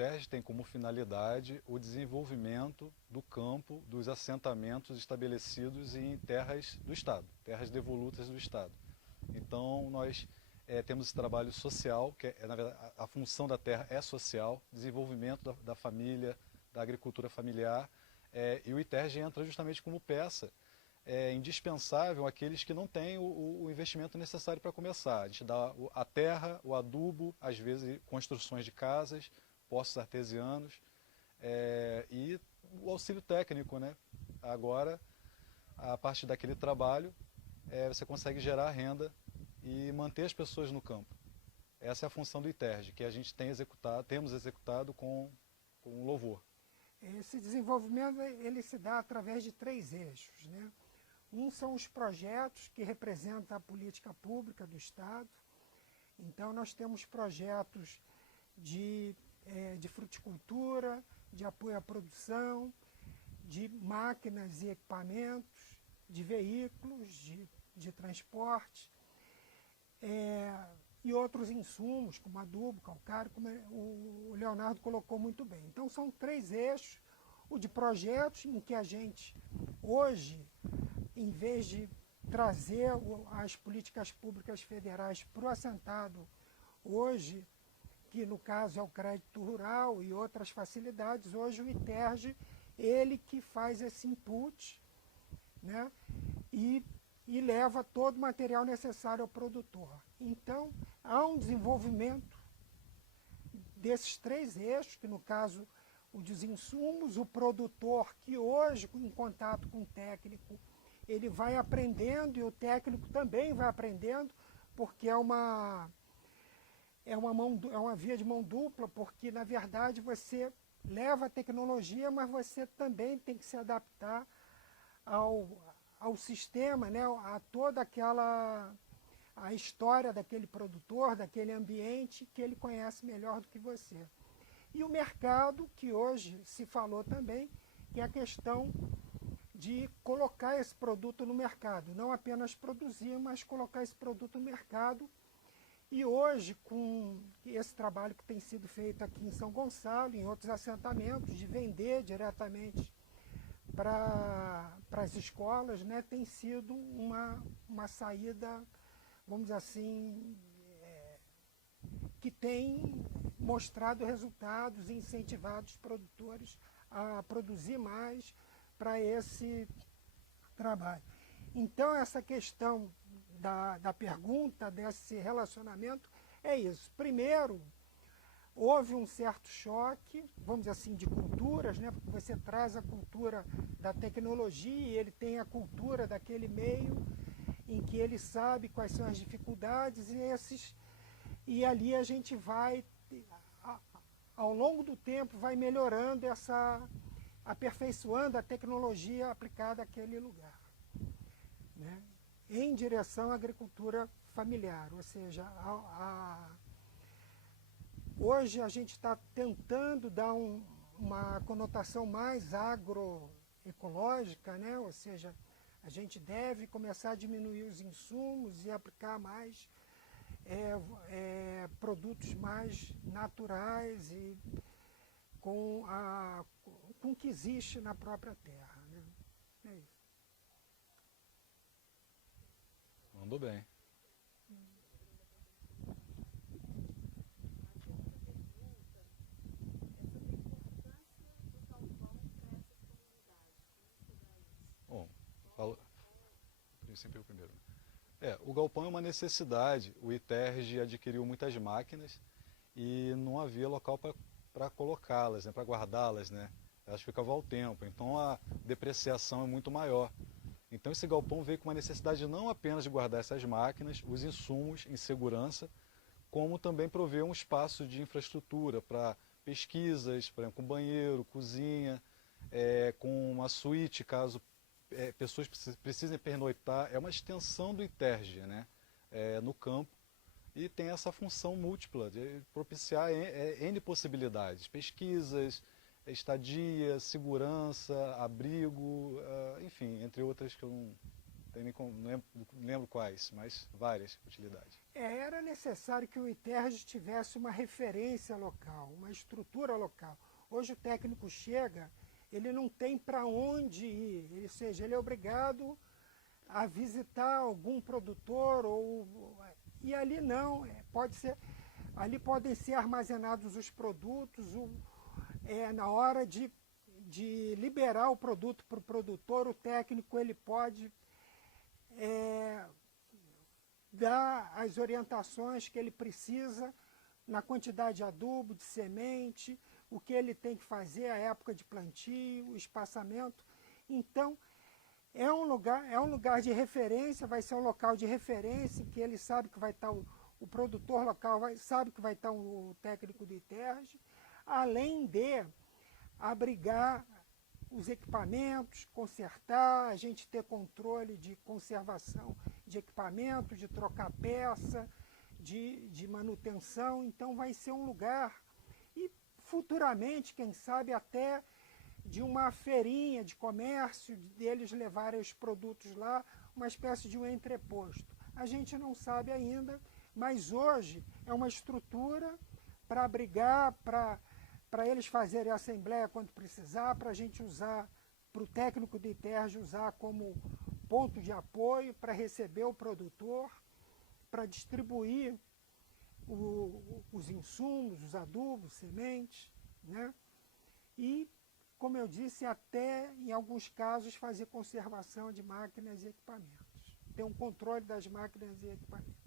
ITERJ tem como finalidade o desenvolvimento do campo dos assentamentos estabelecidos em terras do Estado, terras devolutas do Estado. Então nós temos esse trabalho social, que na verdade a função da terra é social, desenvolvimento da família, da agricultura familiar, e o ITERJ entra justamente como peça indispensável àqueles que não têm o investimento necessário para começar. A gente dá a terra, o adubo, às vezes construções de casas, poços artesianos e o auxílio técnico, né? Agora, a partir daquele trabalho, você consegue gerar renda e manter as pessoas no campo. Essa é a função do ITERJ, que a gente temos executado com louvor. Esse desenvolvimento ele se dá através de 3 eixos, né? Um são os projetos que representam a política pública do Estado. Então nós temos projetos de fruticultura, de apoio à produção, de máquinas e equipamentos, de veículos, de transporte, e outros insumos, como adubo, calcário, como o Leonardo colocou muito bem. Então são 3 eixos, o de projetos, em que a gente, hoje, em vez de trazer as políticas públicas federais para o assentado, hoje, que no caso é o crédito rural e outras facilidades, hoje o ITERJ, ele que faz esse input, né, e leva todo o material necessário ao produtor. Então, há um desenvolvimento desses 3 eixos, que no caso o dos insumos, o produtor que hoje, em contato com o técnico, ele vai aprendendo e o técnico também vai aprendendo, porque é uma via de mão dupla, porque na verdade você leva a tecnologia, mas você também tem que se adaptar ao sistema, né, a toda a história daquele produtor, daquele ambiente que ele conhece melhor do que você. E o mercado, que hoje se falou também, que é a questão de colocar esse produto no mercado, não apenas produzir, mas colocar esse produto no mercado. E hoje, com esse trabalho que tem sido feito aqui em São Gonçalo, em outros assentamentos, de vender diretamente para as escolas, né, tem sido uma saída, vamos dizer assim, que tem mostrado resultados e incentivado os produtores a produzir mais para esse trabalho. Então, essa questão da pergunta, desse relacionamento, é isso. Primeiro, houve um certo choque, vamos dizer assim, de culturas, né? Porque você traz a cultura da tecnologia e ele tem a cultura daquele meio em que ele sabe quais são as dificuldades e ali a gente vai, ao longo do tempo, vai melhorando aperfeiçoando a tecnologia aplicada àquele lugar, né? Em direção à agricultura familiar, ou seja, hoje a gente está tentando dar uma conotação mais agroecológica, né? Ou seja, a gente deve começar a diminuir os insumos e aplicar mais produtos mais naturais e com o que existe na própria terra, né? É isso. Mandou bem. Bom, sempre eu primeiro. O galpão é uma necessidade. O ITERJ adquiriu muitas máquinas e não havia local para colocá-las, né, para guardá-las, né? Elas ficavam ao tempo, então a depreciação é muito maior. Então esse galpão veio com uma necessidade não apenas de guardar essas máquinas, os insumos em segurança, como também prover um espaço de infraestrutura para pesquisas, por exemplo, com banheiro, cozinha, com uma suíte, caso pessoas precisem pernoitar. É uma extensão do ITERJ, né, no campo, e tem essa função múltipla de propiciar N possibilidades, pesquisas, estadia, segurança, abrigo, enfim, entre outras que eu não lembro quais, mas várias utilidades. Era necessário que o ITERJ tivesse uma referência local, uma estrutura local. Hoje o técnico chega, ele não tem para onde ir, ou seja, ele é obrigado a visitar algum produtor, e ali não, pode ser, ali podem ser armazenados os produtos, na hora de liberar o produto para o produtor, o técnico ele pode dar as orientações que ele precisa na quantidade de adubo, de semente, o que ele tem que fazer, a época de plantio, o espaçamento. Então, é um lugar de referência, vai ser um local de referência, que ele sabe que vai estar o produtor local, sabe que vai estar o técnico do ITERJ, além de abrigar os equipamentos, consertar, a gente ter controle de conservação de equipamentos, de trocar peça, de manutenção. Então vai ser um lugar, e futuramente, quem sabe até de uma feirinha de comércio, deles levarem os produtos lá, uma espécie de um entreposto. A gente não sabe ainda, mas hoje é uma estrutura para abrigar, para eles fazerem a assembleia quando precisar, para a gente usar, para o técnico do ITERJ usar como ponto de apoio, para receber o produtor, para distribuir os insumos, os adubos, sementes, né? E, como eu disse, até em alguns casos fazer conservação de máquinas e equipamentos. Ter um controle das máquinas e equipamentos.